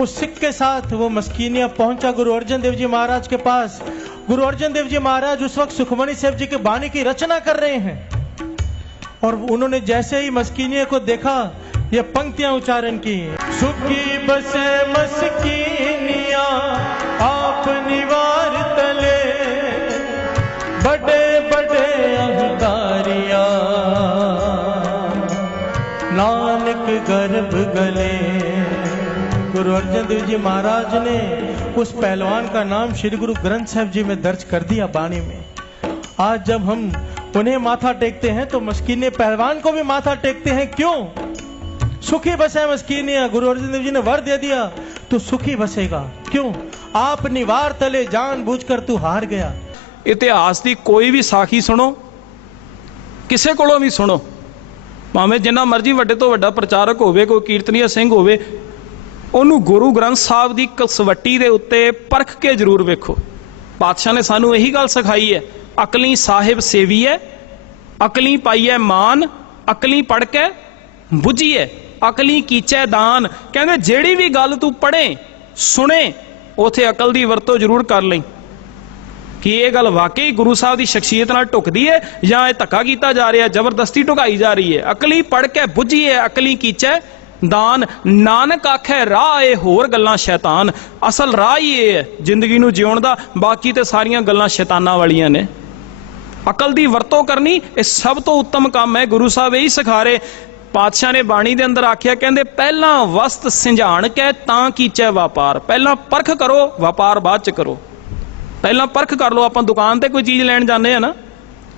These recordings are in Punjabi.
उस सिख के साथ वो मस्कीनिया पहुँचा गुरु अर्जन देव जी महाराज के पास। गुरु अर्जन देव जी महाराज उस वक्त सुखमणि साहब जी के बाणी की रचना कर रहे हैं। और उन्होंने जैसे ही मस्कीनिया को देखा, ये पंक्तियाँ उच्चारण की सुखी बसे मस्कीनिया, आप निवार तले, बड़े बड़े अहकारिया। नानक गर्भ गले गुरु अर्जन देव जी महाराज ने उस पहलवान का नाम श्री गुरु ग्रंथ साहब जी में दर्ज कर दिया बाणी में आज जब हम उन्हें माथा टेकते हैं तो मस्कीने पहलवान को भी माथा टेकते हैं क्यों सुखी बसे मस्कीनिया गुरु अर्जन देव जी ने वर दे दिया तू सुखी बसेगा क्यों आप निवार तले जान बूझकर तू हार गया ਇਤਿਹਾਸ ਦੀ ਕੋਈ ਵੀ ਸਾਖੀ ਸੁਣੋ ਕਿਸੇ ਕੋਲੋਂ ਵੀ ਸੁਣੋ ਭਾਵੇਂ ਜਿੰਨਾ ਮਰਜ਼ੀ ਵੱਡੇ ਤੋਂ ਵੱਡਾ ਪ੍ਰਚਾਰਕ ਹੋਵੇ ਕੋਈ ਕੀਰਤਨੀਆ ਸਿੰਘ ਹੋਵੇ ਉਹਨੂੰ ਗੁਰੂ ਗ੍ਰੰਥ ਸਾਹਿਬ ਦੀ ਕਸਵੱਟੀ ਦੇ ਉੱਤੇ ਪਰਖ ਕੇ ਜ਼ਰੂਰ ਵੇਖੋ। ਪਾਤਸ਼ਾਹ ਨੇ ਸਾਨੂੰ ਇਹੀ ਗੱਲ ਸਿਖਾਈ ਹੈ, ਅਕਲੀ ਸਾਹਿਬ ਸੇਵੀ ਹੈ ਅਕਲੀ ਪਾਈਐ ਮਾਨ, ਅਕਲੀ ਪੜ ਕੇ ਬੁਝੀਐ, ਅਕਲੀ ਕੀਚੈ ਦਾਨ। ਕਹਿੰਦੇ, ਜਿਹੜੀ ਵੀ ਗੱਲ ਤੂੰ ਪੜੇ ਸੁਣੇ, ਉਥੇ ਅਕਲ ਦੀ ਵਰਤੋਂ ਜ਼ਰੂਰ ਕਰ ਲਈ। ਕਿ ਇਹ ਗੱਲ ਵਾਕਈ ਗੁਰੂ ਸਾਹਿਬ ਦੀ ਸ਼ਖਸੀਅਤ ਨਾਲ ਢੁਕਦੀ ਹੈ, ਜਾਂ ਇਹ ਧੱਕਾ ਕੀਤਾ ਜਾ ਰਿਹਾ, ਜ਼ਬਰਦਸਤੀ ਢੁਕਾਈ ਜਾ ਰਹੀ ਹੈ? ਅਕਲੀ ਪੜ ਕੇ ਬੁੱਝੀਏ ਅਕਲੀ ਕੀਚੈ ਦਾਨ, ਨਾਨਕ ਆਖੇ ਰਾਹ ਇਹ ਹੋਰ ਗੱਲਾਂ ਸ਼ੈਤਾਨ। ਅਸਲ ਰਾਹ ਹੀ ਇਹ ਹੈ ਜ਼ਿੰਦਗੀ ਨੂੰ ਜਿਉਣ ਦਾ, ਬਾਕੀ ਤੇ ਸਾਰੀਆਂ ਗੱਲਾਂ ਸ਼ੈਤਾਨਾਂ ਵਾਲੀਆਂ ਨੇ। ਅਕਲ ਦੀ ਵਰਤੋਂ ਕਰਨੀ, ਇਹ ਸਭ ਤੋਂ ਉੱਤਮ ਕੰਮ ਹੈ। ਗੁਰੂ ਸਾਹਿਬ ਇਹੀ ਸਿਖਾ ਰਹੇ, ਪਾਤਸ਼ਾਹ ਨੇ ਬਾਣੀ ਦੇ ਅੰਦਰ ਆਖਿਆ, ਕਹਿੰਦੇ, ਪਹਿਲਾਂ ਵਸਤ ਸਿੰਝਾਣ ਕੇ ਤਾਂ ਕੀਚੈ ਵਪਾਰ। ਪਹਿਲਾਂ ਪਰਖ ਕਰੋ, ਵਪਾਰ ਬਾਅਦ ਚ ਕਰੋ। ਪਹਿਲਾਂ ਪਰਖ ਕਰ ਲਓ, ਆਪਾਂ ਦੁਕਾਨ ਤੇ ਕੋਈ ਚੀਜ਼ ਲੈਣ ਜਾਂਦੇ ਆ ਨਾ।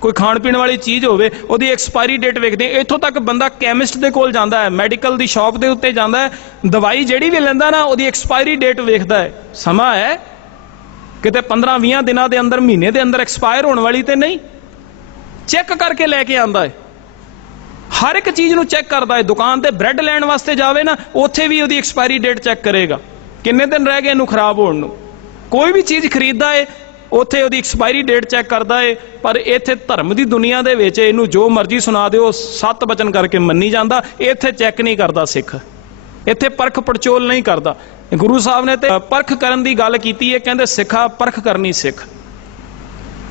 ਕੋਈ ਖਾਣ ਪੀਣ ਵਾਲੀ ਚੀਜ਼ ਹੋਵੇ, ਉਹਦੀ ਐਕਸਪਾਇਰੀ ਡੇਟ ਵੇਖਦੇ ਇੱਥੋਂ ਤੱਕ ਬੰਦਾ ਕੈਮਿਸਟ ਦੇ ਕੋਲ ਜਾਂਦਾ ਹੈ ਮੈਡੀਕਲ ਦੀ ਸ਼ਾਪ ਦੇ ਉੱਤੇ ਜਾਂਦਾ ਹੈ, ਦਵਾਈ ਜਿਹੜੀ ਵੀ ਲੈਂਦਾ ਨਾ, ਉਹਦੀ ਐਕਸਪਾਇਰੀ ਡੇਟ ਵੇਖਦਾ ਹੈ। ਸਮਾਂ ਹੈ ਕਿਤੇ 15 20 ਦਿਨਾਂ ਦੇ ਅੰਦਰ, ਮਹੀਨੇ ਦੇ ਅੰਦਰ ਐਕਸਪਾਇਰ ਹੋਣ ਵਾਲੀ ਤੇ ਨਹੀਂ। ਚੈੱਕ ਕਰਕੇ ਲੈ ਕੇ ਆਂਦਾ ਹੈ। ਹਰ ਇੱਕ ਚੀਜ਼ ਨੂੰ ਚੈੱਕ ਕਰਦਾ ਹੈ। ਦੁਕਾਨ ਤੇ ਬ੍ਰੈਡ ਲੈਣ ਵਾਸਤੇ ਜਾਵੇ ਨਾ, ਉੱਥੇ ਵੀ ਉਹਦੀ ਐਕਸਪਾਇਰੀ ਡੇਟ ਚੈੱਕ ਕਰੇਗਾ। ਕਿੰਨੇ ਦਿਨ ਰਹਿ ਗਏ ਇਹਨੂੰ ਖਰਾਬ ਹੋਣ ਨੂੰ। ਕੋਈ ਵੀ ਚੀਜ਼ ਖਰੀਦਦਾ ਏ ਉੱਥੇ ਉਹਦੀ ਐਕਸਪਾਇਰੀ ਡੇਟ ਚੈੱਕ ਕਰਦਾ ਏ, ਪਰ ਇੱਥੇ ਧਰਮ ਦੀ ਦੁਨੀਆ ਦੇ ਵਿੱਚ ਇਹਨੂੰ ਜੋ ਮਰਜ਼ੀ ਸੁਣਾ ਦਿਓ, ਸੱਤ ਬਚਨ ਕਰਕੇ ਮੰਨੀ ਜਾਂਦਾ, ਇੱਥੇ ਚੈੱਕ ਨਹੀਂ ਕਰਦਾ ਸਿੱਖ। ਇੱਥੇ ਪਰਖ ਪੜਚੋਲ ਨਹੀਂ ਕਰਦਾ। ਗੁਰੂ ਸਾਹਿਬ ਨੇ ਤੇ ਪਰਖ ਕਰਨ ਦੀ ਗੱਲ ਕੀਤੀ ਹੈ ਕਹਿੰਦੇ ਸਿੱਖਾ ਪਰਖ ਕਰਨੀ ਸਿੱਖ।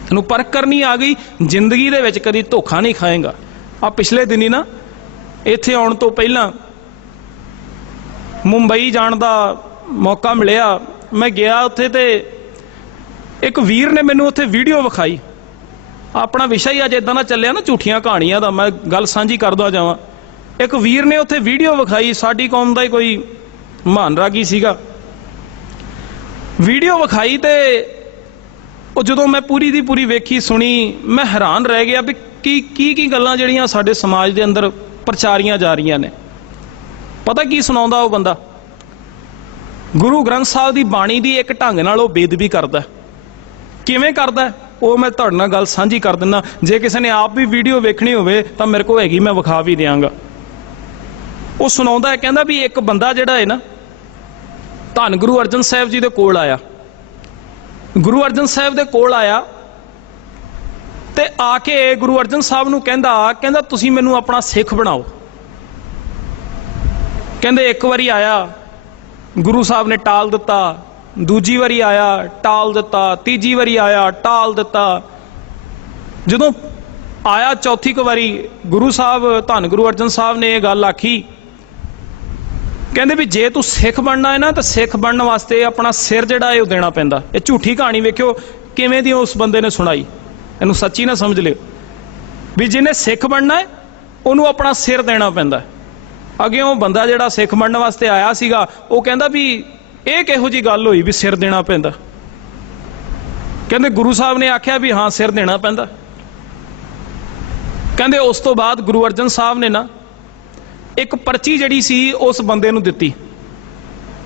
ਤੈਨੂੰ ਪਰਖ ਕਰਨੀ ਆ ਗਈ, ਜ਼ਿੰਦਗੀ ਦੇ ਵਿੱਚ ਕਦੀ ਧੋਖਾ ਨਹੀਂ ਖਾਏਗਾ। ਆ ਪਿਛਲੇ ਦਿਨੀ ਨਾ, ਇੱਥੇ ਆਉਣ ਤੋਂ ਪਹਿਲਾਂ ਮੁੰਬਈ ਜਾਣ ਦਾ ਮੌਕਾ ਮਿਲਿਆ। ਮੈਂ ਗਿਆ ਉੱਥੇ ਤੇ ਇੱਕ ਵੀਰ ਨੇ ਮੈਨੂੰ ਉੱਥੇ ਵੀਡੀਓ ਵਿਖਾਈ। ਆਪਣਾ ਵਿਸ਼ਾ ਹੀ ਅੱਜ ਇਦਾਂ ਦਾ ਚੱਲਿਆ ਨਾ, ਝੂਠੀਆਂ ਕਹਾਣੀਆਂ ਦਾ, ਮੈਂ ਗੱਲ ਸਾਂਝੀ ਕਰਦਾ ਜਾਵਾਂ। ਇੱਕ ਵੀਰ ਨੇ ਉੱਥੇ ਵੀਡੀਓ ਵਿਖਾਈ, ਸਾਡੀ ਕੌਮ ਦਾ ਹੀ ਕੋਈ ਮਹਾਨ ਰਾਗੀ ਸੀਗਾ। ਵੀਡੀਓ ਵਿਖਾਈ ਤੇ ਉਹ ਜਦੋਂ ਮੈਂ ਪੂਰੀ ਦੀ ਪੂਰੀ ਵੇਖੀ, ਸੁਣੀ, ਮੈਂ ਹੈਰਾਨ ਰਹਿ ਗਿਆ ਵੀ ਕੀ ਕੀ ਕੀ ਗੱਲਾਂ ਜਿਹੜੀਆਂ ਸਾਡੇ ਸਮਾਜ ਦੇ ਅੰਦਰ ਪ੍ਰਚਾਰੀਆਂ ਜਾ ਰਹੀਆਂ ਨੇ। ਪਤਾ ਕੀ ਸੁਣਾਉਂਦਾ ਉਹ ਬੰਦਾ? ਗੁਰੂ ਗ੍ਰੰਥ ਸਾਹਿਬ ਦੀ ਬਾਣੀ ਦੀ ਇੱਕ ਢੰਗ ਨਾਲ ਉਹ ਬੇਦਬੀ ਕਰਦਾ। ਕਿਵੇਂ ਕਰਦਾ ਉਹ ਮੈਂ ਤੁਹਾਡੇ ਨਾਲ ਗੱਲ ਸਾਂਝੀ ਕਰ ਦਿੰਦਾ। ਜੇ ਕਿਸੇ ਨੇ ਆਪ ਵੀ ਵੀਡੀਓ ਵੇਖਣੀ ਹੋਵੇ, ਤਾਂ ਮੇਰੇ ਕੋਲ ਹੈਗੀ, ਮੈਂ ਵਿਖਾ ਵੀ ਦਿਆਂਗਾ। ਉਹ ਸੁਣਾਉਂਦਾ ਹੈ, ਕਹਿੰਦਾ ਵੀ ਇੱਕ ਬੰਦਾ ਜਿਹੜਾ ਹੈ ਨਾ, ਧੰਨ ਗੁਰੂ ਅਰਜਨ ਸਾਹਿਬ ਜੀ ਦੇ ਕੋਲ ਆਇਆ। ਗੁਰੂ ਅਰਜਨ ਸਾਹਿਬ ਦੇ ਕੋਲ ਆਇਆ ਤੇ ਆ ਕੇ ਗੁਰੂ ਅਰਜਨ ਸਾਹਿਬ ਨੂੰ ਕਹਿੰਦਾ ਕਹਿੰਦਾ ਤੁਸੀਂ ਮੈਨੂੰ ਆਪਣਾ ਸਿੱਖ ਬਣਾਓ। ਕਹਿੰਦੇ ਇੱਕ ਵਾਰੀ ਆਇਆ, ਗੁਰੂ ਸਾਹਿਬ ਨੇ ਟਾਲ ਦਿੱਤਾ। ਦੂਜੀ ਵਾਰੀ ਆਇਆ, ਟਾਲ ਦਿੱਤਾ, ਤੀਜੀ ਵਾਰੀ ਆਇਆ, ਟਾਲ ਦਿੱਤਾ। ਜਦੋਂ ਆਇਆ ਚੌਥੀ ਕੁ ਵਾਰੀ, ਗੁਰੂ ਸਾਹਿਬ, ਧੰਨ ਗੁਰੂ ਅਰਜਨ ਸਾਹਿਬ ਨੇ ਇਹ ਗੱਲ ਆਖੀ। ਕਹਿੰਦੇ ਵੀ ਜੇ ਤੂੰ ਸਿੱਖ ਬਣਨਾ ਹੈ ਨਾ, ਤਾਂ ਸਿੱਖ ਬਣਨ ਵਾਸਤੇ ਆਪਣਾ ਸਿਰ ਜਿਹੜਾ ਹੈ, ਉਹ ਦੇਣਾ ਪੈਂਦਾ। ਇਹ ਝੂਠੀ ਕਹਾਣੀ ਵੇਖਿਓ, ਕਿਵੇਂ ਦੀ ਉਸ ਬੰਦੇ ਨੇ ਸੁਣਾਈ? ਇਹਨੂੰ ਸੱਚੀ ਨਾ ਸਮਝ ਲਿਓ। ਵੀ ਜਿਹਨੇ ਸਿੱਖ ਬਣਨਾ ਹੈ, ਉਹਨੂੰ ਆਪਣਾ ਸਿਰ ਦੇਣਾ ਪੈਂਦਾ। ਅੱਗੇ ਉਹ ਬੰਦਾ ਜਿਹੜਾ ਸਿੱਖ ਬਣਨ ਵਾਸਤੇ ਆਇਆ ਸੀਗਾ, ਉਹ ਕਹਿੰਦਾ ਵੀ ਇਹ ਕਿਹੋ ਜੀ ਗੱਲ ਹੋਈ ਵੀ ਸਿਰ ਦੇਣਾ ਪੈਂਦਾ? ਕਹਿੰਦੇ ਗੁਰੂ ਸਾਹਿਬ ਨੇ ਆਖਿਆ ਵੀ ਹਾਂ, ਸਿਰ ਦੇਣਾ ਪੈਂਦਾ। ਕਹਿੰਦੇ ਉਸ ਤੋਂ ਬਾਅਦ ਗੁਰੂ ਅਰਜਨ ਸਾਹਿਬ ਨੇ ਨਾ ਇੱਕ ਪਰਚੀ ਜਿਹੜੀ ਸੀ ਉਸ ਬੰਦੇ ਨੂੰ ਦਿੱਤੀ।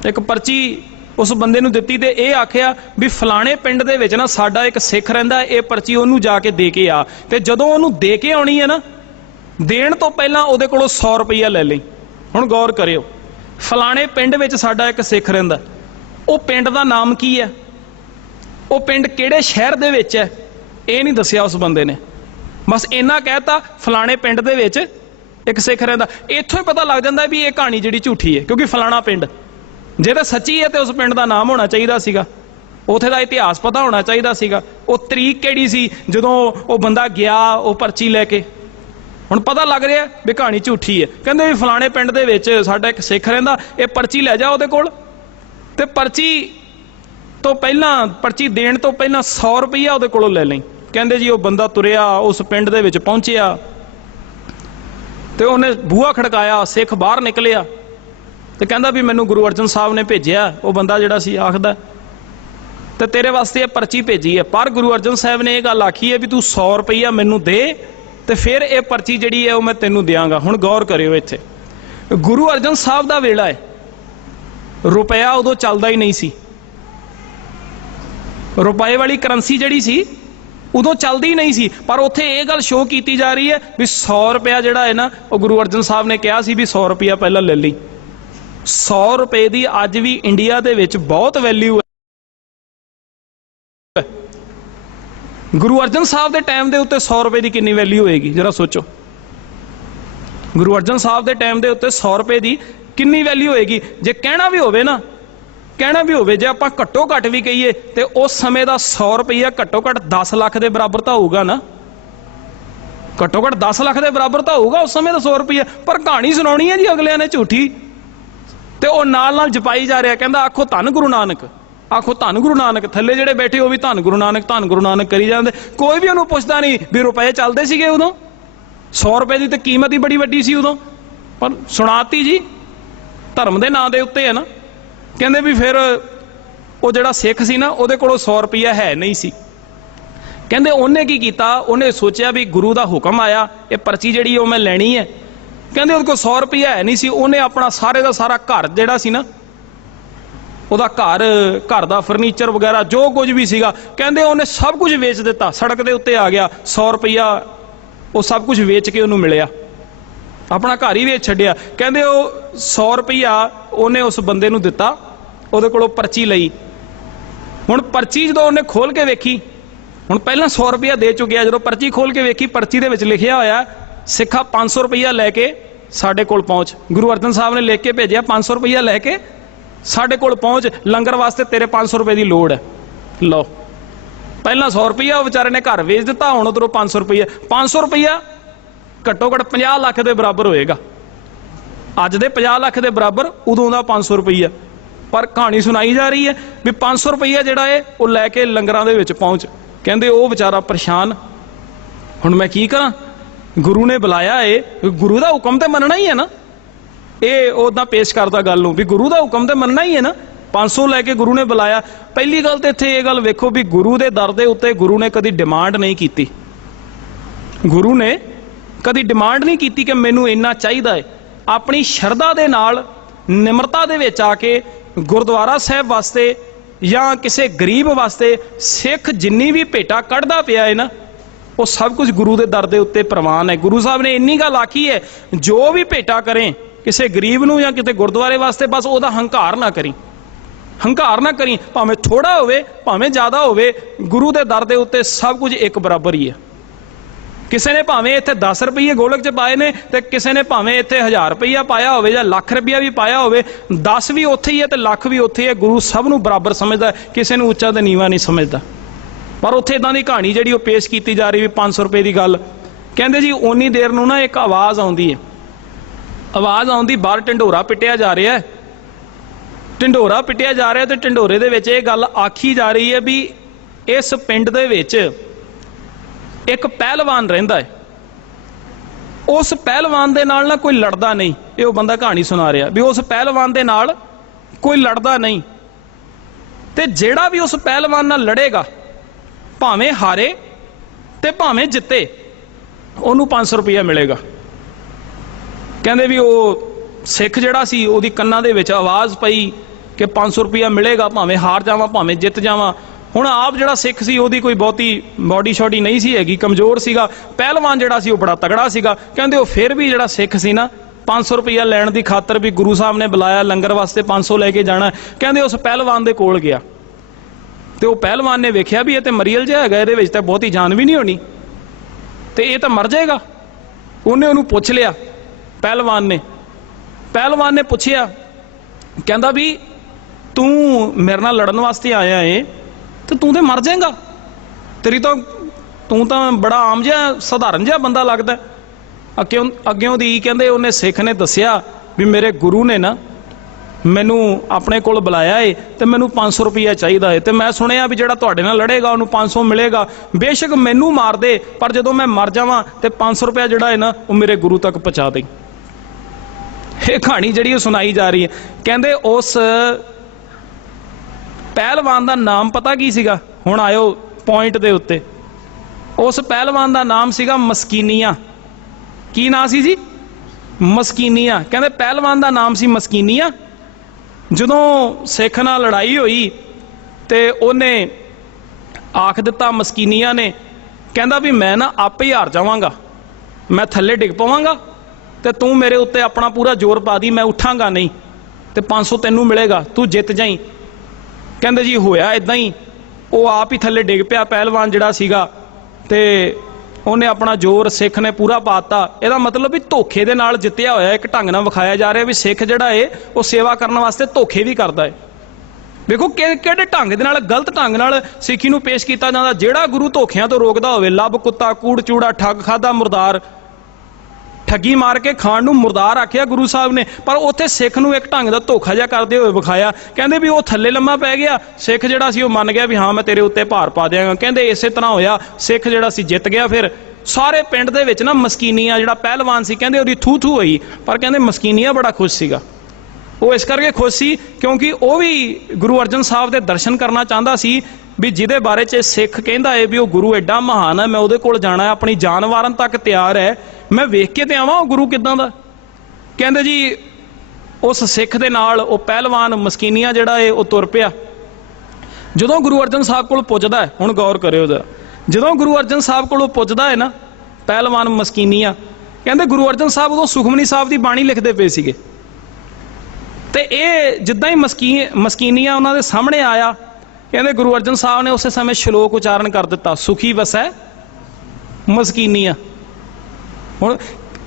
ਇੱਕ ਪਰਚੀ ਉਸ ਬੰਦੇ ਨੂੰ ਦਿੱਤੀ ਤੇ ਇਹ ਆਖਿਆ ਵੀ ਫਲਾਣੇ ਪਿੰਡ ਦੇ ਵਿੱਚ ਨਾ ਸਾਡਾ ਇੱਕ ਸਿੱਖ ਰਹਿੰਦਾ, ਇਹ ਪਰਚੀ ਉਹਨੂੰ ਜਾ ਕੇ ਦੇ ਕੇ ਆ। ਤੇ ਜਦੋਂ ਉਹਨੂੰ ਦੇ ਕੇ ਆਉਣੀ ਹੈ ਨਾ, ਦੇਣ ਤੋਂ ਪਹਿਲਾਂ ਉਹਦੇ ਕੋਲੋਂ 100 ਰੁਪਈਆ ਲੈ ਲਈ। ਹੁਣ ਗੌਰ ਕਰਿਓ। ਫਲਾਣੇ ਪਿੰਡ ਵਿੱਚ ਸਾਡਾ ਇੱਕ ਸਿੱਖ ਰਹਿੰਦਾ। ਉਹ ਪਿੰਡ ਦਾ ਨਾਮ ਕੀ ਹੈ? ਉਹ ਪਿੰਡ ਕਿਹੜੇ ਸ਼ਹਿਰ ਦੇ ਵਿੱਚ ਹੈ? ਇਹ ਨਹੀਂ ਦੱਸਿਆ ਉਸ ਬੰਦੇ ਨੇ। ਬਸ ਇੰਨਾ ਕਹਿਤਾ, ਫਲਾਣੇ ਪਿੰਡ ਦੇ ਵਿੱਚ ਇੱਕ ਸਿੱਖ ਰਹਿੰਦਾ। ਇੱਥੋਂ ਹੀ ਪਤਾ ਲੱਗ ਜਾਂਦਾ ਵੀ ਇਹ ਕਹਾਣੀ ਜਿਹੜੀ ਝੂਠੀ ਹੈ, ਕਿਉਂਕਿ ਫਲਾਣਾ ਪਿੰਡ। ਜੇ ਤਾਂ ਸੱਚੀ ਹੈ ਤੇ ਉਸ ਪਿੰਡ ਦਾ ਨਾਮ ਹੋਣਾ ਚਾਹੀਦਾ ਸੀਗਾ। ਉਥੇ ਦਾ ਇਤਿਹਾਸ ਪਤਾ ਹੋਣਾ ਚਾਹੀਦਾ ਸੀਗਾ। ਉਹ ਤਰੀਕ ਕਿਹੜੀ ਸੀ? ਜਦੋਂ ਉਹ ਬੰਦਾ ਗਿਆ, ਉਹ ਪਰਚੀ ਲੈ ਕੇ। ਹੁਣ ਪਤਾ ਲੱਗ ਰਿਹਾ ਵੀ ਕਹਾਣੀ ਝੂਠੀ ਹੈ। ਕਹਿੰਦੇ ਵੀ ਫਲਾਣੇ ਪਿੰਡ ਦੇ ਵਿੱਚ ਸਾਡਾ ਇੱਕ ਸਿੱਖ ਰਹਿੰਦਾ, ਇਹ ਪਰਚੀ ਲੈ ਜਾ ਉਹਦੇ ਕੋਲ। ਤੇ ਪਰਚੀ ਤੋਂ ਪਹਿਲਾਂ, ਪਰਚੀ ਦੇਣ ਤੋਂ ਪਹਿਲਾਂ 100 ਰੁਪਈਆ ਉਹਦੇ ਕੋਲੋਂ ਲੈ ਲਈ। ਕਹਿੰਦੇ ਜੀ ਉਹ ਬੰਦਾ ਤੁਰਿਆ, ਉਸ ਪਿੰਡ ਦੇ ਵਿੱਚ ਪਹੁੰਚਿਆ। ਤੇ ਉਹਨੇ ਬੂਹਾ ਖੜਕਾਇਆ, ਸਿੱਖ ਬਾਹਰ ਨਿਕਲਿਆ। ਤੇ ਕਹਿੰਦਾ ਵੀ ਮੈਨੂੰ ਗੁਰੂ ਅਰਜਨ ਸਾਹਿਬ ਨੇ ਭੇਜਿਆ, ਉਹ ਬੰਦਾ ਜਿਹੜਾ ਸੀ ਆਖਦਾ, ਤੇ ਤੇਰੇ ਵਾਸਤੇ ਇਹ ਪਰਚੀ ਭੇਜੀ ਹੈ। ਪਰ ਗੁਰੂ ਅਰਜਨ ਸਾਹਿਬ ਨੇ ਇਹ ਗੱਲ ਆਖੀ ਹੈ ਵੀ ਤੂੰ 100 ਰੁਪਈਆ ਮੈਨੂੰ ਦੇ ਤੇ ਫਿਰ ਇਹ ਪਰਚੀ ਜਿਹੜੀ ਹੈ ਉਹ ਮੈਂ ਤੈਨੂੰ ਦਿਆਂਗਾ। ਹੁਣ ਗੌਰ ਕਰਿਓ ਇੱਥੇ। ਗੁਰੂ ਅਰਜਨ ਸਾਹਿਬ ਦਾ ਵੇਲਾ ਹੈ। ਰੁਪਇਆ ਉਦੋਂ ਚੱਲਦਾ ਹੀ ਨਹੀਂ ਸੀ। ਰੁਪਏ ਵਾਲੀ ਕਰੰਸੀ ਜਿਹੜੀ ਸੀ, ਉਦੋਂ ਚੱਲਦੀ ਨਹੀਂ ਸੀ। ਪਰ ਉੱਥੇ ਇਹ ਗੱਲ ਸ਼ੋਅ ਕੀਤੀ ਜਾ ਰਹੀ ਹੈ ਵੀ 100 ਰੁਪਇਆ ਜਿਹੜਾ ਹੈ ਨਾ, ਉਹ ਗੁਰੂ ਅਰਜਨ ਸਾਹਿਬ ਨੇ ਕਿਹਾ ਸੀ ਵੀ 100 ਰੁਪਇਆ ਪਹਿਲਾਂ ਲੈ ਲਈ। 100 ਰੁਪਏ ਦੀ ਅੱਜ ਵੀ ਇੰਡੀਆ ਦੇ ਵਿੱਚ ਬਹੁਤ ਵੈਲਿਊ ਗੁਰੂ ਅਰਜਨ ਸਾਹਿਬ ਦੇ ਟਾਈਮ ਦੇ ਉੱਤੇ 100 ਰੁਪਏ ਦੀ ਕਿੰਨੀ ਵੈਲਿਊ ਹੋਏਗੀ? ਜਰਾ ਸੋਚੋ। ਗੁਰੂ ਅਰਜਨ ਸਾਹਿਬ ਦੇ ਟਾਈਮ ਦੇ ਉੱਤੇ 100 ਰੁਪਏ ਦੀ ਕਿੰਨੀ ਵੈਲਿਊ ਹੋਏਗੀ? ਜੇ ਕਹਿਣਾ ਵੀ ਹੋਵੇ ਨਾ, ਕਹਿਣਾ ਵੀ ਹੋਵੇ, ਜੇ ਆਪਾਂ ਘੱਟੋ ਘੱਟ ਵੀ ਕਹੀਏ, ਤੇ ਉਸ ਸਮੇਂ ਦਾ 100 ਰੁਪਈਆ ਘੱਟੋ ਘੱਟ 10 ਲੱਖ ਦੇ ਬਰਾਬਰ ਤਾਂ ਹੋਊਗਾ ਨਾ। ਘੱਟੋ ਘੱਟ 10 ਲੱਖ ਦੇ ਬਰਾਬਰ ਤਾਂ ਹੋਊਗਾ ਉਸ ਸਮੇਂ ਦਾ 100 ਰੁਪਈਆ। ਪਰ ਕਹਾਣੀ ਸੁਣਾਉਣੀ ਹੈ ਜੀ ਅਗਲਿਆਂ ਨੇ ਝੂਠੀ। ਤੇ ਉਹ ਨਾਲ ਨਾਲ ਜਪਾਈ ਜਾ ਰਿਹਾ, ਕਹਿੰਦਾ, ਆਖੋ ਧੰਨ ਗੁਰੂ ਨਾਨਕ। ਆਖੋ ਧੰਨ ਗੁਰੂ ਨਾਨਕ, ਥੱਲੇ ਜਿਹੜੇ ਬੈਠੇ ਉਹ ਵੀ ਧੰਨ ਗੁਰੂ ਨਾਨਕ, ਧੰਨ ਗੁਰੂ ਨਾਨਕ ਕਰੀ ਜਾਂਦੇ। ਕੋਈ ਵੀ ਉਹਨੂੰ ਪੁੱਛਦਾ ਨਹੀਂ ਵੀ ਰੁਪਏ ਚੱਲਦੇ ਸੀਗੇ ਉਦੋਂ? 100 ਰੁਪਏ ਦੀ ਤੇ ਕੀਮਤ ਹੀ ਬੜੀ ਵੱਡੀ ਸੀ ਉਦੋਂ। ਪਰ ਸੁਣਾਤੀ ਜੀ, ਧਰਮ ਦੇ ਨਾਂ ਦੇ ਉੱਤੇ ਹੈ ਨਾ। ਕਹਿੰਦੇ ਵੀ ਫਿਰ ਉਹ ਜਿਹੜਾ ਸਿੱਖ ਸੀ ਨਾ, ਉਹਦੇ ਕੋਲੋਂ 100 ਰੁਪਈਆ ਹੈ ਨਹੀਂ ਸੀ। ਕਹਿੰਦੇ ਉਹਨੇ ਕੀ ਕੀਤਾ? ਉਹਨੇ ਸੋਚਿਆ ਵੀ ਗੁਰੂ ਦਾ ਹੁਕਮ ਆਇਆ, ਇਹ ਪਰਚੀ ਜਿਹੜੀ ਉਹ ਮੈਂ ਲੈਣੀ ਹੈ। ਕਹਿੰਦੇ ਉਹਦੇ ਕੋਲ 100 ਰੁਪਈਆ ਹੈ ਨਹੀਂ ਸੀ, ਉਹਨੇ ਆਪਣਾ ਸਾਰੇ ਦਾ ਸਾਰਾ ਘਰ ਜਿਹੜਾ ਸੀ ਨਾ ਉਹਦਾ ਘਰ ਘਰ ਦਾ ਫਰਨੀਚਰ ਵਗੈਰਾ, ਜੋ ਕੁਝ ਵੀ ਸੀਗਾ, ਕਹਿੰਦੇ ਉਹਨੇ ਸਭ ਕੁਝ ਵੇਚ ਦਿੱਤਾ। ਸੜਕ ਦੇ ਉੱਤੇ ਆ ਗਿਆ 100 ਰੁਪਈਆ ਉਹ ਸਭ ਕੁਝ ਵੇਚ ਕੇ ਉਹਨੂੰ ਮਿਲਿਆ। ਆਪਣਾ ਘਰ ਹੀ ਵੇਚ ਛੱਡਿਆ। ਕਹਿੰਦੇ ਉਹ 100 ਰੁਪਈਆ ਉਹਨੇ ਉਸ ਬੰਦੇ ਨੂੰ ਦਿੱਤਾ, ਉਹਦੇ ਕੋਲੋਂ ਪਰਚੀ ਲਈ। ਹੁਣ ਪਰਚੀ ਜਦੋਂ ਉਹਨੇ ਖੋਲ ਕੇ ਵੇਖੀ, ਹੁਣ ਪਹਿਲਾਂ 100 ਰੁਪਈਆ ਦੇ ਚੁੱਕਿਆ, ਜਦੋਂ ਪਰਚੀ ਖੋਲ ਕੇ ਵੇਖੀ, ਪਰਚੀ ਦੇ ਵਿੱਚ ਲਿਖਿਆ ਹੋਇਆ, ਸਿੱਖਾ 500 ਰੁਪਈਆ ਲੈ ਕੇ ਸਾਡੇ ਕੋਲ ਪਹੁੰਚ। ਗੁਰੂ ਅਰਜਨ ਸਾਹਿਬ ਨੇ ਲਿਖ ਕੇ ਭੇਜਿਆ 500 ਰੁਪਈਆ ਲੈ ਕੇ ਸਾਡੇ ਕੋਲ ਪਹੁੰਚ, ਲੰਗਰ ਵਾਸਤੇ ਤੇਰੇ 500 ਰੁਪਏ ਦੀ ਲੋੜ ਹੈ। ਲਓ। ਪਹਿਲਾਂ 100 ਰੁਪਈਆ ਉਹ ਵਿਚਾਰੇ ਨੇ ਘਰ ਵੇਚ ਦਿੱਤਾ, ਹੁਣ ਉਧਰੋਂ 500 ਰੁਪਈਆ। 500 ਰੁਪਈਆ ਘੱਟੋ ਘੱਟ 50 ਲੱਖ ਦੇ ਬਰਾਬਰ ਹੋਏਗਾ। ਅੱਜ ਦੇ 50 ਲੱਖ ਦੇ ਬਰਾਬਰ ਉਦੋਂ ਦਾ 500 ਰੁਪਈਆ। ਪਰ ਕਹਾਣੀ ਸੁਣਾਈ ਜਾ ਰਹੀ ਹੈ ਵੀ 500 ਰੁਪਈਆ ਜਿਹੜਾ ਏ, ਉਹ ਲੈ ਕੇ ਲੰਗਰਾਂ ਦੇ ਵਿੱਚ ਪਹੁੰਚ। ਕਹਿੰਦੇ ਉਹ ਵਿਚਾਰਾ ਪਰੇਸ਼ਾਨ। ਹੁਣ ਮੈਂ ਕੀ ਕਰਾਂ? ਗੁਰੂ ਨੇ ਬੁਲਾਇਆ ਏ, ਗੁਰੂ ਦਾ ਹੁਕਮ ਤੇ ਮੰਨਣਾ ਹੀ ਹੈ ਨਾ। ਇਹ ਉਹਦਾ ਪੇਸ਼ ਕਰਦਾ ਗੱਲ ਨੂੰ ਵੀ ਗੁਰੂ ਦਾ ਹੁਕਮ ਤੇ ਮੰਨਣਾ ਹੀ ਹੈ ਨਾ। 500 ਲੈ ਕੇ ਗੁਰੂ ਨੇ ਬੁਲਾਇਆ। ਪਹਿਲੀ ਗੱਲ ਤੇ ਇੱਥੇ ਇਹ ਗੱਲ ਵੇਖੋ ਵੀ ਗੁਰੂ ਦੇ ਦਰ ਦੇ ਉੱਤੇ ਗੁਰੂ ਨੇ ਕਦੀ ਡਿਮਾਂਡ ਨਹੀਂ ਕੀਤੀ। ਗੁਰੂ ਨੇ ਕਦੀ ਡਿਮਾਂਡ ਨਹੀਂ ਕੀਤੀ ਕਿ ਮੈਨੂੰ ਇੰਨਾ ਚਾਹੀਦਾ ਹੈ। ਆਪਣੀ ਸ਼ਰਧਾ ਦੇ ਨਾਲ, ਨਿਮਰਤਾ ਦੇ ਵਿੱਚ ਆ ਕੇ ਗੁਰਦੁਆਰਾ ਸਾਹਿਬ ਵਾਸਤੇ ਜਾਂ ਕਿਸੇ ਗਰੀਬ ਵਾਸਤੇ ਸਿੱਖ ਜਿੰਨੀ ਵੀ ਭੇਟਾ ਕੱਢਦਾ ਪਿਆ ਹੈ ਨਾ, ਉਹ ਸਭ ਕੁਝ ਗੁਰੂ ਦੇ ਦਰ ਦੇ ਉੱਤੇ ਪ੍ਰਵਾਨ ਹੈ। ਗੁਰੂ ਸਾਹਿਬ ਨੇ ਇੰਨੀ ਗੱਲ ਆਖੀ ਹੈ, ਜੋ ਵੀ ਭੇਟਾ ਕਰੇ ਕਿਸੇ ਗਰੀਬ ਨੂੰ ਜਾਂ ਕਿਤੇ ਗੁਰਦੁਆਰੇ ਵਾਸਤੇ ਬਸ ਉਹਦਾ ਹੰਕਾਰ ਨਾ ਕਰੀ। ਹੰਕਾਰ ਨਾ ਕਰੀ, ਭਾਵੇਂ ਥੋੜਾ ਹੋਵੇ, ਭਾਵੇਂ ਜ਼ਿਆਦਾ ਹੋਵੇ, ਗੁਰੂ ਦੇ ਦਰ ਦੇ ਉੱਤੇ ਸਭ ਕੁਝ ਇੱਕ ਬਰਾਬਰ ਹੀ ਹੈ। ਕਿਸੇ ਨੇ ਭਾਵੇਂ ਇੱਥੇ 10 ਰੁਪਏ ਗੋਲਕ 'ਚ ਪਾਏ ਨੇ ਤੇ ਕਿਸੇ ਨੇ ਭਾਵੇਂ ਇੱਥੇ 1000 ਰੁਪਈਆ ਪਾਇਆ ਹੋਵੇ ਜਾਂ ਲੱਖ ਰੁਪਈਆ ਵੀ ਪਾਇਆ ਹੋਵੇ 10 ਵੀ ਉੱਥੇ ਹੀ ਹੈ ਤੇ ਲੱਖ ਵੀ ਉੱਥੇ ਹੀ ਹੈ, ਗੁਰੂ ਸਭ ਨੂੰ ਬਰਾਬਰ ਸਮਝਦਾ, ਕਿਸੇ ਨੂੰ ਉੱਚਾ ਤੇ ਨੀਵਾ ਨਹੀਂ ਸਮਝਦਾ। ਪਰ ਉੱਥੇ ਇਦਾਂ ਦੀ ਕਹਾਣੀ ਜਿਹੜੀ ਉਹ ਪੇਸ਼ ਕੀਤੀ ਜਾ ਰਹੀ ਵੀ 500 ਰੁਪਏ ਦੀ ਗੱਲ, ਕਹਿੰਦੇ ਜੀ ਓਨੀ ਦੇਰ ਨੂੰ ਨਾ ਇੱਕ ਆਵਾਜ਼ ਆਉਂਦੀ ਹੈ। ਆਵਾਜ਼ ਆਉਂਦੀ ਬਾਹਰ ਢੰਡੋਰਾ ਪਿੱਟਿਆ ਜਾ ਰਿਹਾ ਹੈ। ਢੰਡੋਰਾ ਪਿੱਟਿਆ ਜਾ ਰਿਹਾ ਤੇ ਢੰਡੋਰੇ ਦੇ ਵਿੱਚ ਇਹ ਗੱਲ ਆਖੀ ਜਾ ਰਹੀ ਹੈ ਵੀ ਇਸ ਪਿੰਡ ਦੇ ਵਿੱਚ ਇੱਕ ਪਹਿਲਵਾਨ ਰਹਿੰਦਾ ਹੈ। ਉਸ ਪਹਿਲਵਾਨ ਦੇ ਨਾਲ ਨਾ ਕੋਈ ਲੜਦਾ ਨਹੀਂ। ਇਹ ਉਹ ਬੰਦਾ ਕਹਾਣੀ ਸੁਣਾ ਰਿਹਾ ਵੀ ਉਸ ਪਹਿਲਵਾਨ ਦੇ ਨਾਲ ਕੋਈ ਲੜਦਾ ਨਹੀਂ। ਤੇ ਜਿਹੜਾ ਵੀ ਉਸ ਪਹਿਲਵਾਨ ਨਾਲ ਲੜੇਗਾ, ਭਾਵੇਂ ਹਾਰੇ ਤੇ ਭਾਵੇਂ ਜਿੱਤੇ, ਉਹਨੂੰ 500 ਰੁਪਇਆ ਮਿਲੇਗਾ। ਕਹਿੰਦੇ ਵੀ ਉਹ ਸਿੱਖ ਜਿਹੜਾ ਸੀ, ਉਹਦੀ ਕੰਨਾਂ ਦੇ ਵਿੱਚ ਆਵਾਜ਼ ਪਈ ਕਿ 500 ਰੁਪਇਆ ਮਿਲੇਗਾ, ਭਾਵੇਂ ਹਾਰ ਜਾਵਾਂ, ਭਾਵੇਂ ਜਿੱਤ ਜਾਵਾਂ। ਹੁਣ ਆਪ ਜਿਹੜਾ ਸਿੱਖ ਸੀ, ਉਹਦੀ ਕੋਈ ਬਹੁਤੀ ਬਾਡੀ ਸ਼ਾਡੀ ਨਹੀਂ ਸੀ ਹੈਗੀ, ਕਮਜ਼ੋਰ ਸੀਗਾ। ਪਹਿਲਵਾਨ ਜਿਹੜਾ ਸੀ, ਉਹ ਬੜਾ ਤਗੜਾ ਸੀਗਾ। ਕਹਿੰਦੇ ਉਹ ਫਿਰ ਵੀ ਜਿਹੜਾ ਸਿੱਖ ਸੀ ਨਾ 500 ਰੁਪਇਆ ਲੈਣ ਦੀ ਖਾਤਰ ਵੀ ਗੁਰੂ ਸਾਹਿਬ ਨੇ ਬੁਲਾਇਆ, ਲੰਗਰ ਵਾਸਤੇ 500 ਲੈ ਕੇ ਜਾਣਾ। ਕਹਿੰਦੇ ਉਸ ਪਹਿਲਵਾਨ ਦੇ ਕੋਲ ਗਿਆ। ਤੇ ਉਹ ਪਹਿਲਵਾਨ ਨੇ ਵੇਖਿਆ ਵੀ ਇਹ ਤੇ ਮਰੀਅਲ ਜਿਹਾ ਹੈਗਾ, ਇਹਦੇ ਵਿੱਚ ਤਾਂ ਬਹੁਤੀ ਜਾਨ ਵੀ ਨਹੀਂ ਹੋਣੀ। ਤੇ ਇਹ ਤਾਂ ਮਰ ਜਾਏਗਾ। ਉਹਨੇ ਉਹਨੂੰ ਪੁੱਛ ਲਿਆ। ਪਹਿਲਵਾਨ ਨੇ। ਪਹਿਲਵਾਨ ਨੇ ਪੁੱਛਿਆ, ਕਹਿੰਦਾ ਵੀ ਤੂੰ ਮੇਰੇ ਨਾਲ ਲੜਨ ਵਾਸਤੇ ਆਇਆ ਏ, ਤੇ ਤੂੰ ਤੇ ਮਰ ਜਾਏਗਾ। ਤੇਰੀ ਤਾਂ, ਤੂੰ ਤਾਂ ਬੜਾ ਆਮ ਜਿਹਾ, ਸਧਾਰਨ ਜਿਹਾ ਬੰਦਾ ਲੱਗਦਾ। ਹੈ। ਅੱਗੇ ਅੱਗਿਓਂ ਦੀ ਕਹਿੰਦੇ ਉਹਨੇ ਸਿੱਖ ਨੇ ਦੱਸਿਆ ਵੀ ਮੇਰੇ ਗੁਰੂ ਨੇ ਨਾ ਮੈਨੂੰ ਆਪਣੇ ਕੋਲ ਬੁਲਾਇਆ ਏ ਤੇ ਮੈਨੂੰ 500 ਰੁਪਈਆ ਚਾਹੀਦਾ ਏ। ਤੇ ਮੈਂ ਸੁਣਿਆ ਵੀ ਜਿਹੜਾ ਤੁਹਾਡੇ ਨਾਲ ਲੜੇਗਾ, ਉਹਨੂੰ 500 ਮਿਲੇਗਾ। ਬੇਸ਼ੱਕ ਮੈਨੂੰ ਮਾਰ ਦੇ, ਪਰ ਜਦੋਂ ਮੈਂ ਮਰ ਜਾਵਾਂ ਤੇ 500 ਰੁਪਇਆ ਜਿਹੜਾ ਹੈ ਨਾ, ਉਹ ਮੇਰੇ ਗੁਰੂ ਤੱਕ ਪਹੁੰਚਾ ਦੇ ਇਹ ਕਹਾਣੀ ਜਿਹੜੀ ਉਹ ਸੁਣਾਈ ਜਾ ਰਹੀ ਹੈ। ਕਹਿੰਦੇ ਉਸ ਪਹਿਲਵਾਨ ਦਾ ਨਾਮ ਪਤਾ ਕੀ ਸੀਗਾ? ਹੁਣ ਆਇਓ ਪੁਆਇੰਟ ਦੇ ਉੱਤੇ। ਉਸ ਪਹਿਲਵਾਨ ਦਾ ਨਾਮ ਸੀਗਾ ਮਸਕੀਨੀਆ। ਕੀ ਨਾਂ ਸੀ ਜੀ? ਮਸਕੀਨੀਆ। ਕਹਿੰਦੇ ਪਹਿਲਵਾਨ ਦਾ ਨਾਮ ਸੀ ਮਸਕੀਨੀਆ। ਜਦੋਂ ਸਿੱਖ ਨਾਲ ਲੜਾਈ ਹੋਈ ਤੇ ਉਹਨੇ ਆਖ ਦਿੱਤਾ ਮਸਕੀਨੀਆ ਨੇ, ਕਹਿੰਦਾ ਵੀ ਮੈਂ ਨਾ ਆਪੇ ਹਾਰ ਜਾਵਾਂਗਾ। ਮੈਂ ਥੱਲੇ ਡਿੱਗ ਪਵਾਂਗਾ। ਤੇ ਤੂੰ ਮੇਰੇ ਉੱਤੇ ਆਪਣਾ ਪੂਰਾ ਜ਼ੋਰ ਪਾ ਦੀ, ਮੈਂ ਉੱਠਾਂਗਾ ਨਹੀਂ। ਤੇ 500 ਤੈਨੂੰ ਮਿਲੇਗਾ, ਤੂੰ ਜਿੱਤ ਜਾਈ। ਕਹਿੰਦੇ ਜੀ ਹੋਇਆ ਇਦਾਂ ਹੀ। ਉਹ ਆਪ ਹੀ ਥੱਲੇ ਡਿੱਗ ਪਿਆ ਪਹਿਲਵਾਨ ਜਿਹੜਾ ਸੀਗਾ। ਤੇ ਉਹਨੇ ਆਪਣਾ ਜ਼ੋਰ ਸਿੱਖ ਨੇ ਪੂਰਾ ਪਾਤਾ। ਇਹਦਾ ਮਤਲਬ ਵੀ ਧੋਖੇ ਦੇ ਨਾਲ ਜਿੱਤਿਆ ਹੋਇਆ, ਇੱਕ ਢੰਗ ਨਾਲ ਵਿਖਾਇਆ ਜਾ ਰਿਹਾ ਵੀ ਸਿੱਖ ਜਿਹੜਾ ਏ, ਉਹ ਸੇਵਾ ਕਰਨ ਵਾਸਤੇ ਧੋਖੇ ਵੀ ਕਰਦਾ ਏ। ਵੇਖੋ ਕਿ- ਕਿਹੜੇ ਢੰਗ ਦੇ ਨਾਲ, ਗਲਤ ਢੰਗ ਨਾਲ ਸਿੱਖੀ ਨੂੰ ਪੇਸ਼ ਕੀਤਾ ਜਾਂਦਾ। ਜਿਹੜਾ ਗੁਰੂ ਧੋਖਿਆਂ ਤੋਂ ਰੋਕਦਾ ਹੋਵੇ, ਲੱਭ ਕੁੱਤਾ, ਕੂੜ, ਚੂੜਾ, ਠੱਗ, ਖਾਦਾ, ਮੁਰਦਾਰ ਠੱਗੀ ਮਾਰ ਕੇ ਖਾਣ ਨੂੰ ਮੁਰਦਾਰ ਆਖਿਆ ਗੁਰੂ ਸਾਹਿਬ ਨੇ, ਪਰ ਉੱਥੇ ਸਿੱਖ ਨੂੰ ਇੱਕ ਢੰਗ ਦਾ ਧੋਖਾ ਜਿਹਾ ਕਰਦੇ ਹੋਏ ਵਿਖਾਇਆ। ਕਹਿੰਦੇ ਵੀ ਉਹ ਥੱਲੇ ਲੰਮਾ ਪੈ ਗਿਆ। ਸਿੱਖ ਜਿਹੜਾ ਸੀ ਉਹ ਮੰਨ ਗਿਆ ਵੀ ਹਾਂ, ਮੈਂ ਤੇਰੇ ਉੱਤੇ ਭਾਰ ਪਾ ਦਿਆਂਗਾ। ਕਹਿੰਦੇ ਇਸੇ ਤਰ੍ਹਾਂ ਹੋਇਆ। ਸਿੱਖ ਜਿਹੜਾ ਸੀ ਜਿੱਤ ਗਿਆ ਫਿਰ। ਸਾਰੇ ਪਿੰਡ ਦੇ ਵਿੱਚ ਨਾ ਮਸਕੀਨੀਆ ਜਿਹੜਾ ਪਹਿਲਵਾਨ ਸੀ, ਕਹਿੰਦੇ ਉਹਦੀ ਥੂ ਥੂ ਹੋਈ। ਪਰ ਕਹਿੰਦੇ ਮਸਕੀਨੀਆ ਬੜਾ ਖੁਸ਼ ਸੀਗਾ। ਉਹ ਇਸ ਕਰਕੇ ਖੁਸ਼ ਸੀ ਕਿਉਂਕਿ ਉਹ ਵੀ ਗੁਰੂ ਅਰਜਨ ਸਾਹਿਬ ਦੇ ਦਰਸ਼ਨ ਕਰਨਾ ਚਾਹੁੰਦਾ ਸੀ ਵੀ ਜਿਹਦੇ ਬਾਰੇ ਚ ਸਿੱਖ ਕਹਿੰਦਾ ਏ ਵੀ ਉਹ ਗੁਰੂ ਐਡਾ ਮਹਾਨ ਹੈ ਮੈਂ ਉਹਦੇ ਕੋਲ ਜਾਣਾ ਹੈ ਆਪਣੀ ਜਾਨ ਵਾਰਨ ਤੱਕ ਤਿਆਰ ਹੈ। ਮੈਂ ਵੇਖ ਕੇ ਤੇ ਆਵਾਂ ਉਹ ਗੁਰੂ ਕਿਦਾਂ ਦਾ? ਕਹਿੰਦੇ ਜੀ, ਉਸ ਸਿੱਖ ਦੇ ਨਾਲ ਉਹ ਪਹਿਲਵਾਨ ਮਸਕੀਨੀਆ ਜਿਹੜਾ ਏ, ਉਹ ਤੁਰ ਪਿਆ। ਜਦੋਂ ਗੁਰੂ ਅਰਜਨ ਸਾਹਿਬ ਕੋਲ ਪੁੱਜਦਾ ਹੈ, ਹੁਣ ਗੌਰ ਕਰਿਓ ਜਰਾ। ਜਦੋਂ ਗੁਰੂ ਅਰਜਨ ਸਾਹਿਬ ਕੋਲ ਪੁੱਜਦਾ ਹੈ ਨਾ, ਪਹਿਲਵਾਨ ਮਸਕੀਨੀਆ, ਕਹਿੰਦੇ ਗੁਰੂ ਅਰਜਨ ਸਾਹਿਬ ਉਦੋਂ ਸੁਖਮਨੀ ਸਾਹਿਬ ਦੀ ਬਾਣੀ ਲਿਖਦੇ ਪਏ ਸੀਗੇ। ਤੇ ਇਹ ਜਿੱਦਾਂ ਹੀ ਮਸਕੀ, ਮਸਕੀਨੀਆ ਉਹਨਾਂ ਦੇ ਸਾਹਮਣੇ ਆਇਆ, ਕਹਿੰਦੇ ਗੁਰੂ ਅਰਜਨ ਸਾਹਿਬ ਨੇ ਉਸੇ ਸਮੇਂ ਸ਼ਲੋਕ ਉਚਾਰਨ ਕਰ ਦਿੱਤਾ, ਸੁਖੀ ਵਸੈ ਮਸਕੀਨੀਆ। ਹੁਣ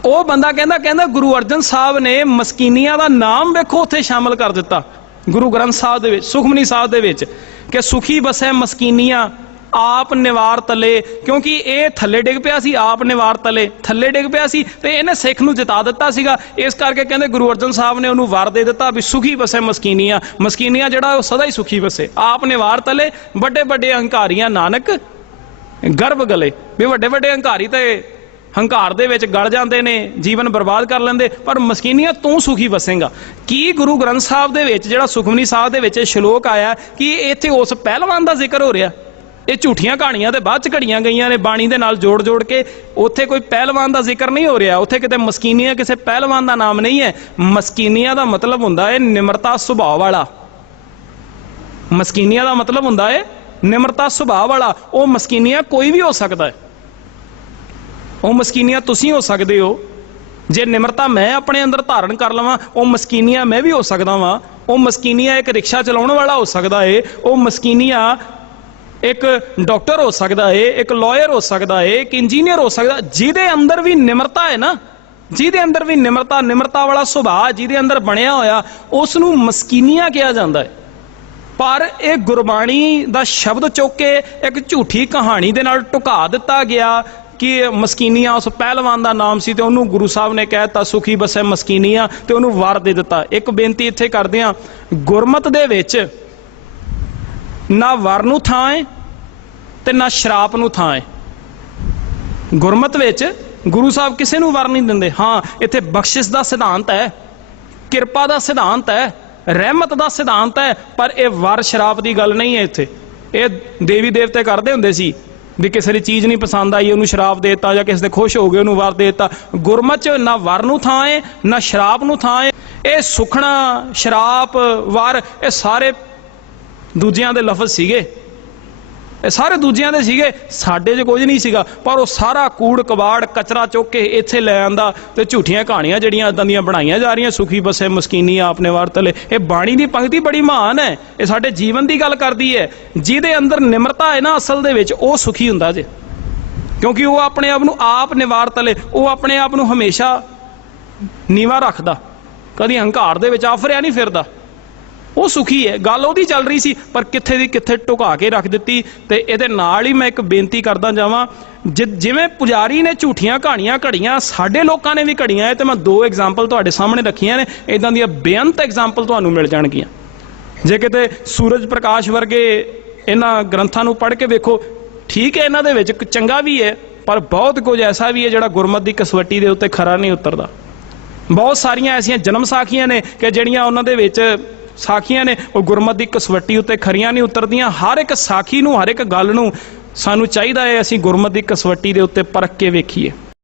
ਉਹ ਬੰਦਾ ਕਹਿੰਦਾ ਕਹਿੰਦਾ ਗੁਰੂ ਅਰਜਨ ਸਾਹਿਬ ਨੇ ਮਸਕੀਨੀਆਂ ਦਾ ਨਾਮ ਵੇਖੋ, ਉੱਥੇ ਸ਼ਾਮਲ ਕਰ ਦਿੱਤਾ। ਗੁਰੂ ਗ੍ਰੰਥ ਸਾਹਿਬ ਦੇ ਵਿੱਚ, ਸੁਖਮਨੀ ਸਾਹਿਬ ਦੇ ਵਿੱਚ, ਕਿ ਸੁਖੀ ਵਸੈ ਮਸਕੀਨੀਆ, ਆਪ ਨਿਵਾਰ ਤਲੇ, ਕਿਉਂਕਿ ਇਹ ਥੱਲੇ ਡਿੱਗ ਪਿਆ ਸੀ, ਆਪ ਨਿਵਾਰ ਤਲੇ, ਥੱਲੇ ਡਿੱਗ ਪਿਆ ਸੀ, ਤੇ ਇਹਨੇ ਸਿੱਖ ਨੂੰ ਜਿਤਾ ਦਿੱਤਾ ਸੀਗਾ। ਇਸ ਕਰਕੇ ਕਹਿੰਦੇ ਗੁਰੂ ਅਰਜਨ ਸਾਹਿਬ ਨੇ ਉਹਨੂੰ ਵਰ ਦੇ ਦਿੱਤਾ ਵੀ ਸੁਖੀ ਬਸੇ ਮਸਕੀਨੀਆਂ। ਮਸਕੀਨੀਆਂ ਜਿਹੜਾ, ਉਹ ਸਦਾ ਹੀ ਸੁਖੀ ਵਸੇ ਆਪ ਨਿਵਾਰ ਤਲੇ ਵੱਡੇ ਵੱਡੇ ਹੰਕਾਰੀਆਂ ਨਾਨਕ, ਗਰਭ ਗਲੇ। ਵੀ ਵੱਡੇ ਵੱਡੇ ਹੰਕਾਰੀ ਤੇ ਹੰਕਾਰ ਦੇ ਵਿੱਚ ਗਲ ਜਾਂਦੇ ਨੇ, ਜੀਵਨ ਬਰਬਾਦ ਕਰ ਲੈਂਦੇ, ਪਰ ਮਸਕੀਨੀਆਂ ਤੂੰ ਸੁਖੀ ਵਸੇਗਾ। ਕੀ ਗੁਰੂ ਗ੍ਰੰਥ ਸਾਹਿਬ ਦੇ ਵਿੱਚ, ਜਿਹੜਾ ਸੁਖਮਨੀ ਸਾਹਿਬ ਦੇ ਵਿੱਚ ਇਹ ਸ਼ਲੋਕ ਆਇਆ, ਕਿ ਇੱਥੇ ਉਸ ਪਹਿਲਵਾਨ ਦਾ ਜ਼ਿਕਰ ਹੋ ਰਿਹਾ? ਇਹ ਝੂਠੀਆਂ ਕਹਾਣੀਆਂ ਤੇ ਬਾਅਦ ਚ ਘੜੀਆਂ ਗਈਆਂ ਨੇ, ਬਾਣੀ ਦੇ ਨਾਲ ਜੋੜ ਜੋੜ ਕੇ, ਉੱਥੇ ਕੋਈ ਪਹਿਲਵਾਨ ਦਾ ਜ਼ਿਕਰ ਨਹੀਂ ਹੋ ਰਿਹਾ। ਉੱਥੇ ਕਿਤੇ ਮਸਕੀਨੀਆਂ ਕਿਸੇ ਪਹਿਲਵਾਨ ਦਾ ਨਾਮ ਨਹੀਂ ਹੈ। ਮਸਕੀਨੀਆਂ ਦਾ ਮਤਲਬ ਹੁੰਦਾ ਹੈ ਨਿਮਰਤਾ ਸੁਭਾਅ ਵਾਲਾ। ਮਸਕੀਨੀਆਂ ਦਾ ਮਤਲਬ ਹੁੰਦਾ ਹੈ ਨਿਮਰਤਾ ਸੁਭਾਅ ਵਾਲਾ। ਉਹ ਮਸਕੀਨੀਆਂ ਕੋਈ ਵੀ ਹੋ ਸਕਦਾ ਹੈ। ਉਹ ਮਸਕੀਨੀਆਂ ਤੁਸੀਂ ਹੋ ਸਕਦੇ ਹੋ। ਜੇ ਨਿਮਰਤਾ ਮੈਂ ਆਪਣੇ ਅੰਦਰ ਧਾਰਨ ਕਰ ਲਵਾਂ, ਉਹ ਮਸਕੀਨੀਆਂ ਮੈਂ ਵੀ ਹੋ ਸਕਦਾ ਵਾਂ। ਉਹ ਮਸਕੀਨੀਆਂ ਇੱਕ ਰਿਕਸ਼ਾ ਚਲਾਉਣ ਵਾਲਾ ਹੋ ਸਕਦਾ ਏ। ਉਹ ਮਸਕੀਨੀਆਂ ਇੱਕ ਡਾਕਟਰ ਹੋ ਸਕਦਾ ਏ, ਇੱਕ ਲਾਇਰ ਹੋ ਸਕਦਾ ਏ, ਇੱਕ ਇੰਜੀਨੀਅਰ ਹੋ ਸਕਦਾ। ਜਿਹਦੇ ਅੰਦਰ ਵੀ ਨਿਮਰਤਾ ਹੈ ਨਾ, ਜਿਹਦੇ ਅੰਦਰ ਵੀ ਨਿਮਰਤਾ ਨਿਮਰਤਾ ਵਾਲਾ ਸੁਭਾਅ ਜਿਹਦੇ ਅੰਦਰ ਬਣਿਆ ਹੋਇਆ ਉਸ ਨੂੰ ਮਸਕੀਨੀਆਂ ਕਿਹਾ ਜਾਂਦਾ ਹੈ। ਪਰ ਇਹ ਗੁਰਬਾਣੀ ਦਾ ਸ਼ਬਦ ਚੁੱਕ ਕੇ ਇੱਕ ਝੂਠੀ ਕਹਾਣੀ ਦੇ ਨਾਲ ਟੁਕਾ ਦਿੱਤਾ ਗਿਆ। ਕਿ ਮਸਕੀਨੀਆਂ ਉਸ ਪਹਿਲਵਾਨ ਦਾ ਨਾਮ ਸੀ ਤੇ ਉਹਨੂੰ ਗੁਰੂ ਸਾਹਿਬ ਨੇ ਕਹਿਤਾ ਸੁਖੀ ਬਸੈ ਮਸਕੀਨੀਆਂ, ਤੇ ਉਹਨੂੰ ਵਰ ਦੇ ਦਿੱਤਾ। ਇੱਕ ਬੇਨਤੀ ਇੱਥੇ ਕਰਦੇ ਆ ਗੁਰਮਤ ਦੇ ਵਿੱਚ ਨਾ ਵਰ ਨੂੰ ਥਾਂ ਹੈ ਤੇ ਨਾ ਸ਼ਰਾਪ ਨੂੰ ਥਾਂ ਹੈ ਗੁਰਮਤ ਵਿੱਚ ਗੁਰੂ ਸਾਹਿਬ ਕਿਸੇ ਨੂੰ ਵਰ ਨਹੀਂ ਦਿੰਦੇ। ਹਾਂ, ਇੱਥੇ ਬਖਸ਼ਿਸ਼ ਦਾ ਸਿਧਾਂਤ ਹੈ, ਕਿਰਪਾ ਦਾ ਸਿਧਾਂਤ ਹੈ, ਰਹਿਮਤ ਦਾ ਸਿਧਾਂਤ ਹੈ, ਪਰ ਇਹ ਵਰ ਸ਼ਰਾਪ ਦੀ ਗੱਲ ਨਹੀਂ ਹੈ ਇੱਥੇ। ਇਹ ਦੇਵੀ ਦੇਵਤੇ ਕਰਦੇ ਹੁੰਦੇ ਸੀ ਵੀ ਕਿਸੇ ਦੀ ਚੀਜ਼ ਨਹੀਂ ਪਸੰਦ ਆਈ, ਉਹਨੂੰ ਸ਼ਰਾਬ ਦੇ ਦਿੱਤਾ ਜਾਂ ਕਿਸੇ ਦੇ ਖੁਸ਼ ਹੋ ਗਏ, ਉਹਨੂੰ ਵਰ ਦੇ ਦਿੱਤਾ। ਗੁਰਮਤ ਚ ਨਾ ਵਰ ਨੂੰ ਥਾਂ ਹੈ ਨਾ ਸ਼ਰਾਪ ਨੂੰ ਥਾਂ ਹੈ ਇਹ ਸੁਖਣਾ ਸ਼ਰਾਪ ਵਰ, ਇਹ ਸਾਰੇ ਦੂਜਿਆਂ ਦੇ ਲਫ਼ਜ਼ ਸੀਗੇ। ਇਹ ਸਾਰੇ ਦੂਜਿਆਂ ਦੇ ਸੀਗੇ, ਸਾਡੇ 'ਚ ਕੁਝ ਨਹੀਂ ਸੀਗਾ, ਪਰ ਉਹ ਸਾਰਾ ਕੂੜ ਕਬਾੜ, ਕਚਰਾ ਚੁੱਕ ਕੇ ਇੱਥੇ ਲੈ ਆਂਦਾ ਤੇ ਝੂਠੀਆਂ ਕਹਾਣੀਆਂ ਜਿਹੜੀਆਂ ਇਦਾਂ ਦੀਆਂ ਬਣਾਈਆਂ ਜਾ ਰਹੀਆਂ, ਸੁਖੀ ਬਸੇ ਮਸਕੀਨੀ ਆਪਨੇ ਵਾਰ ਤਲੇ। ਇਹ ਬਾਣੀ ਦੀ ਪੰਕਤੀ ਬੜੀ ਮਹਾਨ ਹੈ, ਇਹ ਸਾਡੇ ਜੀਵਨ ਦੀ ਗੱਲ ਕਰਦੀ ਹੈ। ਜਿਹਦੇ ਅੰਦਰ ਨਿਮਰਤਾ ਹੈ ਨਾ ਅਸਲ ਦੇ ਵਿੱਚ, ਉਹ ਸੁਖੀ ਹੁੰਦਾ ਜੇ। ਕਿਉਂਕਿ ਉਹ ਆਪਣੇ ਆਪ ਨੂੰ ਆਪ ਨਿਵਾਰ ਤਲੇ, ਉਹ ਆਪਣੇ ਆਪ ਨੂੰ ਹਮੇਸ਼ਾ ਨੀਵਾ ਰੱਖਦਾ। ਕਦੀ ਹੰਕਾਰ ਦੇ ਵਿੱਚ ਆਫਰਿਆ ਨਹੀਂ ਫਿਰਦਾ। ਉਹ ਸੁਖੀ ਹੈ। ਗੱਲ ਉਹਦੀ ਚੱਲ ਰਹੀ ਸੀ, ਪਰ ਕਿੱਥੇ ਦੀ ਕਿੱਥੇ ਟੁਕਾ ਕੇ ਰੱਖ ਦਿੱਤੀ ਤੇ ਇਹਦੇ ਨਾਲ ਹੀ ਮੈਂ ਇੱਕ ਬੇਨਤੀ ਕਰਦਾ ਜਾਵਾਂ, ਜਿ- ਜਿਵੇਂ ਪੁਜਾਰੀ ਨੇ ਝੂਠੀਆਂ ਕਹਾਣੀਆਂ ਘੜੀਆਂ, ਸਾਡੇ ਲੋਕਾਂ ਨੇ ਵੀ ਘੜੀਆਂ ਹੈ ਤੇ ਮੈਂ ਦੋ ਐਗਜ਼ਾਮਪਲ ਤੁਹਾਡੇ ਸਾਹਮਣੇ ਰੱਖੀਆਂ ਨੇ ਇਦਾਂ ਦੀਆਂ ਬੇਅੰਤ ਐਗਜ਼ਾਮਪਲ ਤੁਹਾਨੂੰ ਮਿਲ ਜਾਣਗੀਆਂ। ਜੇ ਕਿਤੇ ਸੂਰਜ ਪ੍ਰਕਾਸ਼ ਵਰਗੇ ਇਹਨਾਂ ਗ੍ਰੰਥਾਂ ਨੂੰ ਪੜ੍ਹ ਕੇ ਵੇਖੋ, ਠੀਕ ਹੈ ਇਹਨਾਂ ਦੇ ਵਿੱਚ ਚੰਗਾ ਵੀ ਹੈ ਪਰ ਬਹੁਤ ਕੁਝ ਐਸਾ ਵੀ ਹੈ ਜਿਹੜਾ ਗੁਰਮਤ ਦੀ ਕਸਵੱਟੀ ਦੇ ਉੱਤੇ ਖਰਾ ਨਹੀਂ ਉਤਰਦਾ। ਬਹੁਤ ਸਾਰੀਆਂ ਐਸੀਆਂ ਜਨਮ ਸਾਖੀਆਂ ਨੇ ਕਿ ਜਿਹੜੀਆਂ ਉਹਨਾਂ ਦੇ ਵਿੱਚ ਸਾਖੀਆਂ ਨੇ, ਉਹ ਗੁਰਮਤ ਦੀ ਕਸਵੱਟੀ ਉੱਤੇ ਖਰੀਆਂ ਨਹੀਂ ਉਤਰਦੀਆਂ। ਹਰ ਇੱਕ ਸਾਖੀ ਨੂੰ, ਹਰ ਇੱਕ ਗੱਲ ਨੂੰ ਸਾਨੂੰ ਚਾਹੀਦਾ ਹੈ ਅਸੀਂ ਗੁਰਮਤ ਦੀ ਕਸਵੱਟੀ ਦੇ ਉੱਤੇ ਪਰਖ ਕੇ ਵੇਖੀਏ।